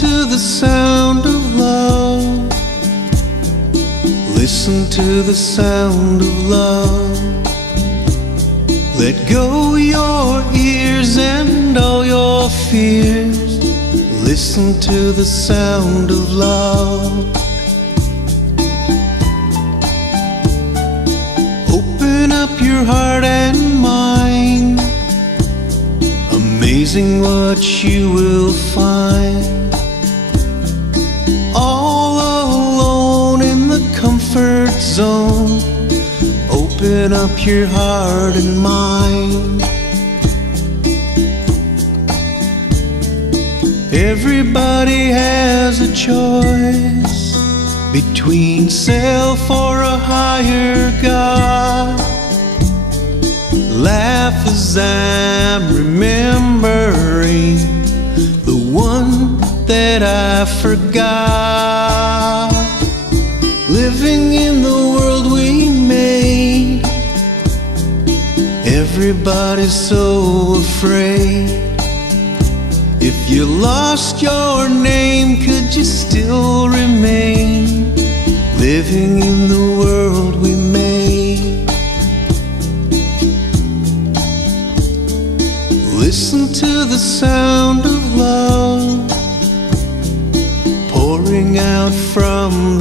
to the sound of love. Listen to the sound of love. Let go your ears and all your fears. Listen to the sound of love. Open up your heart and mind. Amazing what you will find. All alone in the comfort zone. Open up your heart and mind. Everybody has a choice between self or a higher God. Laugh as I'm remembering the one that I forgot. Living in the world we made, everybody's so afraid. If you lost your name, could you still remain? Living in the world we made. Listen to the sound of love pouring out from